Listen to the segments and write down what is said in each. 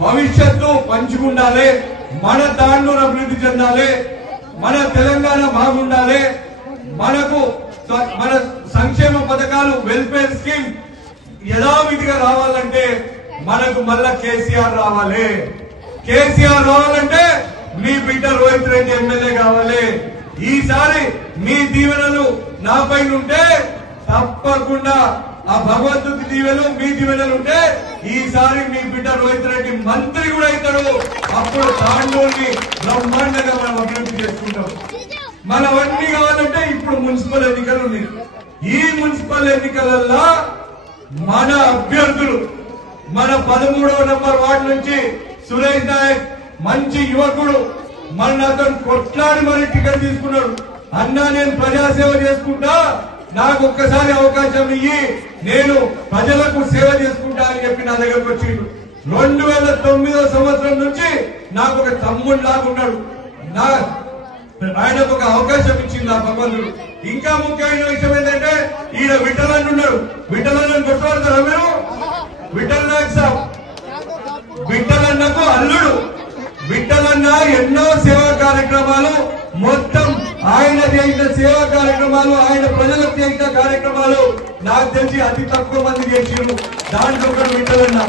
బాగుండాలి మన తాండూరు అభివృద్ధి చెందాలి మన తెలంగాణ బాగుండాలి మనకు మన సంక్షేమ పథకాలు వెల్ఫేర్ స్కీమ్ యథావిధిగా రావాలంటే మనకు మళ్ళా కేసీఆర్ రావాలి. కేసీఆర్ రావాలంటే మీ బిడ్డ రోహిత్ రెడ్డి ఎమ్మెల్యే కావాలి. ఈసారి మీ దీవెనలు నాపై ఉంటే తప్పకుండా ఆ భగవంతుడి దీవెలు మీ దీవెనలు ఉంటే ఈసారి మీ బిడ్డ రోహిత్ రెడ్డి మంత్రి కూడా అవుతాడు. అప్పుడు తాండూరుని బ్రహ్మాండంగా మనం అభివృద్ధి చేసుకుంటాం. మనవన్నీ కావాలంటే ఇప్పుడు మున్సిపల్ ఎన్నికలు ఉన్నాయి. ఈ మున్సిపల్ ఎన్నికలల్లో మన అభ్యర్థులు మన పదమూడవ నంబర్ వార్డు నుంచి సురేష్ నాయక్ మంచి యువకుడు మన అతను కొట్లాడి మరి టికెట్ తీసుకున్నాడు. అన్నా నేను ప్రజాసేవ చేసుకుంటా నాకు ఒక్కసారి అవకాశం ఇయ్యి నేను ప్రజలకు సేవ చేసుకుంటా అని చెప్పి నా దగ్గరకు వచ్చిండు. రెండు వేల తొమ్మిదో సంవత్సరం నుంచి నాకు ఒక తమ్ముడు లాగున్నాడు నా ఆయనకు ఒక అవకాశం ఇచ్చింది ఆ భగవంతుడు. ఇంకా ముఖ్యమైన విషయం ఏంటంటే ఈయన విఠలని ఉన్నాడు. విఠలని గుర్తుపడతారా మీరు? విఠల్ నాయక్ సాబ్. విఠలన్నకు అల్లుడు. విఠలన్న ఎన్నో సేవా కార్యక్రమాలు మొత్తం ఆయన చేసిన సేవా కార్యక్రమాలు ఆయన ప్రజలకు చేసిన కార్యక్రమాలు నాకు తెలిసి అతి తక్కువ మంది చేసిండు దాంట్లో కూడా విఠలన్న.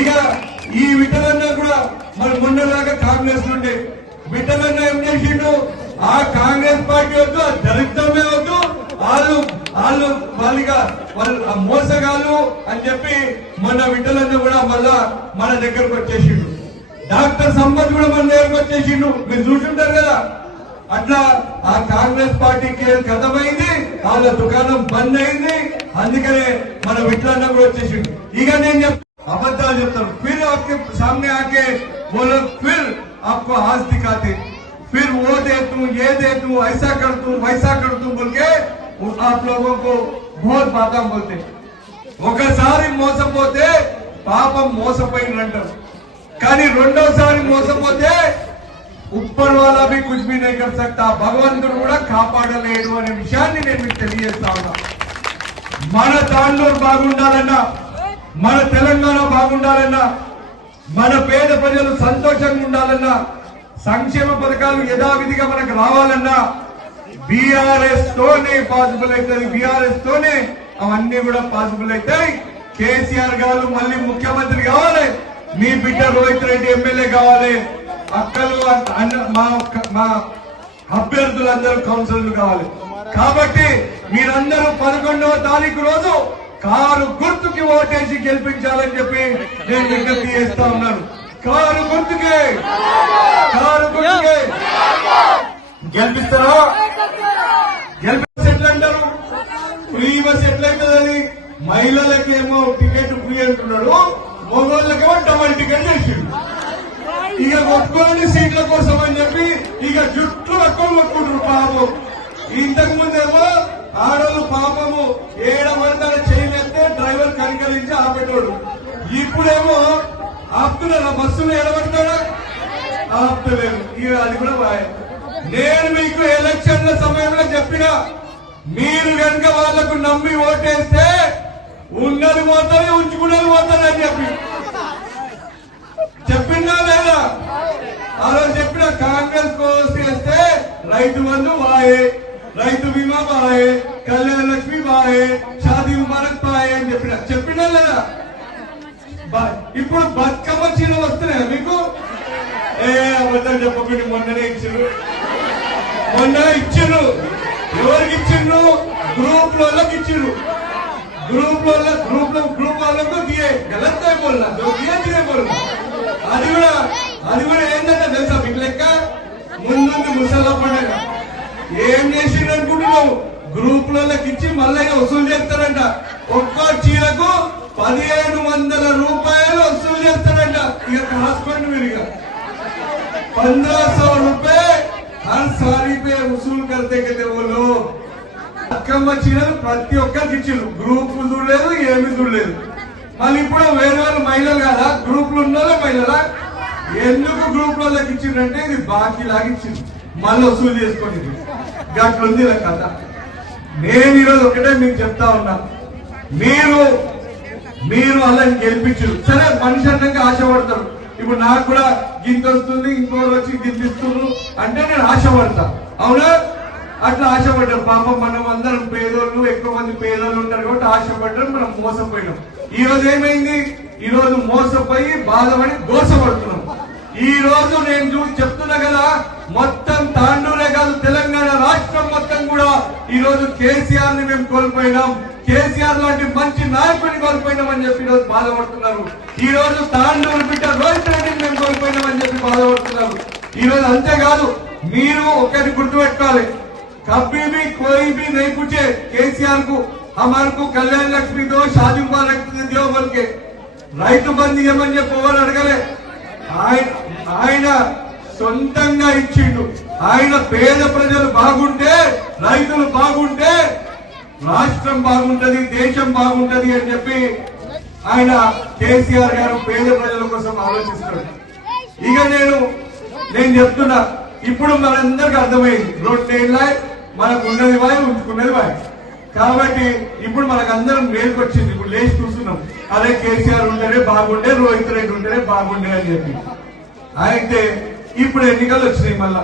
ఇక ఈ విఠలన్న కూడా మన మొన్నలాగా కాంగ్రెస్ నుండి. విఠలన్న ఏం చేసిండు ఆ కాంగ్రెస్ పార్టీ వద్దు ఆ దళితమే వద్దు వాళ్ళు వాళ్ళు వాళ్ళుగా వాళ్ళు మోసగాళ్ళు అని చెప్పి మొన్న విఠలన్న కూడా మళ్ళా మన దగ్గరకు వచ్చేసిండు. డాక్టర్ సంపత్ కూడా మన దగ్గరకు వచ్చేసిండు. మీరు చూసుంటారు కదా. అట్లా ఆ కాంగ్రెస్ పార్టీ కథమైంది వాళ్ళ దుకాణం బంద్ అయింది. అందుకనే మన విట్లన్న కూడా వచ్చేసింది ఇక నేను చెప్ అబద్ధాలు చెప్తాను. ఫిర్ ఆకే సామ్నే ఆకే బోలో ఫిర్ ఆ ఆస్తి దిఖాతే ఫిర్ ఓ దేతు ఏ దేతు ఐసా కడుతు వైసా కర్ బోల్కే ఆప్ లోగో బోల్ బోత్ బోల్తే. ఒకసారి మోసపోతే పాపం మోసపోయిందంటారు కానీ రెండోసారి మోసపోతే ఉప్పర్ వాళ్ళ బి కుచ్ నే కర్ సక్తా. భగవంతుడు కూడా కాపాడలేడు అనే విషయాన్ని నేను మీకు తెలియజేస్తా ఉన్నా. మన తాండూరు బాగుండాలన్నా మన తెలంగాణ బాగుండాలన్నా మన పేద ప్రజలు సంతోషంగా ఉండాలన్నా సంక్షేమ పథకాలు యథావిధిగా మనకు రావాలన్నా బీఆర్ఎస్ తోనే పాసిబుల్ అవుతుంది. బీఆర్ఎస్ తోనే అవన్నీ కూడా పాసిబుల్ అవుతాయి. కేసీఆర్ గారు మళ్ళీ ముఖ్యమంత్రి కావాలి. మీ బిడ్డ రోహిత్ రెడ్డి ఎమ్మెల్యే కావాలి. అక్కలు అన్న మా మా అభ్యర్థులందరూ కౌన్సిలర్లు కావాలి. కాబట్టి మీరందరూ పదకొండవ తారీఖు రోజు కారు గుర్తుకి ఓటేసి గెలిపించాలని చెప్పి నేను విజ్ఞప్తి చేస్తా ఉన్నాను. కారు గుర్తుకే! కారు గుర్తుకే! గెలిపిస్తారా? గెలిపిస్తే అంటారు ఫ్రీ బస్ ఎట్లయితుందని మహిళలకేమో టికెట్ ఫ్రీ అంటున్నాడు. మగవాళ్ళకేమో డబల్ టికెట్ చేసిండు ఇక కొట్టుకోని సీట్ల కోసం అని చెప్పి ఇక జుట్లు పట్టుకొని కొట్టుకుంటారు పాపం. ఇంతకు ముందేమో ఆడలు పాపము ఏడమంతా చేయలేస్తే డ్రైవర్ కనికరించి ఆపేటోడు. ఇప్పుడేమో ఆపుతున్నారా బస్సులు ఎడబడతాడా ఆపుతలేరు ఇక అది కూడా బాయ్ నేను మీకు ఎలక్షన్ల సమయంలో చెప్పిన మీరు కనుక వాళ్ళకు నమ్మి ఓటేస్తే ఉన్నది పోతుంది ఉంచుకున్నది పోతుంది అని చెప్పి. చెప్పిందా లేదా? అలా చెప్పిన కాంగ్రెస్ కోసి వస్తే రైతు బంధు బాయే రైతు బీమా బాయే కళ్యాణ లక్ష్మి బాయే షాదీ ముబారక్ బాయే అని చెప్పిన. చెప్పినా లేదా? ఇప్పుడు బతుకమ్మ చీరలు వస్తున్నాయా మీకు? ఏ అబద్ధం చెప్పకండి మొన్ననే ఇచ్చిండ్రు. మొన్న ఇచ్చిండ్రు. ఎవరికి ఇచ్చిండ్రు? గ్రూప్ వాళ్ళకి ఇచ్చిండ్రు. గ్రూప్లో గ్రూప్ గ్రూప్ వాళ్ళకు దిగే గలత్తాయి అయిపోలే దిగే దిగే పోలే అది కూడా అది కూడా ఏంటంటే తెలుసా మీకు లెక్క ముందుంది ముసలా పండుగ ఏం చేసిండ్రు అనుకుంటున్నావు గ్రూప్ లకు ఇచ్చి మళ్ళీ వసూలు చేస్తారంట ఒక్క చీరకు పదిహేను వందల రూపాయలు వసూలు చేస్తారంట ఇక రాసుకోండి మీరు ఇక पंद्रह सौ रुपए हर साड़ी पे वसूल करते कहते वो लोग అక్కమ్మ చీరలు ప్రతి ఒక్కరికి ఇచ్చిండ్రు గ్రూప్ చూడలేదు ఏమి చూడలేదు మళ్ళీ ఇప్పుడు వేరే వేరు మహిళలు కదా? గ్రూపులు ఉన్నోళ్ళే మహిళలా? ఎందుకు గ్రూప్ వాళ్ళకి ఇచ్చిండ్రంటే ఇది బాకీ లాగిచ్చింది మళ్ళీ వసూలు చేసుకొని గట్లుంది ఇలా కథ. నేను ఈరోజు ఒకటే మీకు చెప్తా ఉన్నా. మీరు మీరు అలా గెలిపించారు. సరే మనిషి అన్నాక ఆశపడతారు. ఇప్పుడు నాకు కూడా గింత వస్తుంది ఇంకోటి వచ్చి గింత ఇస్తున్నారు అంటే నేను ఆశపడతా. అవునా? అట్లా ఆశపడ్డాం. పాపం మనం అందరం పేదోళ్ళు ఎక్కువ మంది పేదోళ్ళు ఉంటారు కాబట్టి ఆశపడ్డం మనం మోసపోయినాం. ఈ రోజు ఏమైంది? ఈ రోజు మోసపోయి బాధపడి దోషపడుతున్నాం. ఈ రోజు నేను చూసి చెప్తున్నా కదా మొత్తం తాండూరే కాదు తెలంగాణ రాష్ట్రం మొత్తం కూడా ఈ రోజు కేసీఆర్ని మేము కోల్పోయినాం. కేసీఆర్ లాంటి మంచి నాయకుడిని కోల్పోయినామని చెప్పి ఈ రోజు బాధపడుతున్నారు. ఈ రోజు తాండూరు బిడ్డ రోహిత్ రెడ్డిని మేము కోల్పోయినామని చెప్పి బాధపడుతున్నారు. ఈ రోజు అంతేకాదు మీరు ఒకటి గుర్తుపెట్టుకోవాలి. कभी भी कोई भी नहीं पूछे केसीआर को हमारे को कल्याण लक्ष्मी दो शादी मुबारक दो बोल के రైతు బంధు ఇవ్వమని చెప్పి ఎవరు అడగలే ఆయన ఆయన సొంతంగా ఇచ్చిండు ఆయన పేద ప్రజలు బాగుంటే రైతులు బాగుంటే రాష్ట్రం బాగుంటది దేశం బాగుంటది అని చెప్పి ఆయన కేసీఆర్ గారు పేద ప్రజల కోసం ఆలోచిస్తాడు ఇక నేను నేను చెప్తున్నా ఇప్పుడు మనందరికి అర్థమైంది రెండేళ్ళ మనకు ఉన్నది వాయి ఉంచుకున్నది వాయి కాబట్టి ఇప్పుడు మనకు అందరం మేలుకొచ్చింది. ఇప్పుడు లేచి చూస్తున్నాం అదే కేసీఆర్ ఉంటేనే బాగుండే రోహిత్ రెడ్డి ఉంటేనే బాగుండే అని చెప్పి. అయితే ఇప్పుడు ఎన్నికలు వచ్చినాయి మళ్ళా.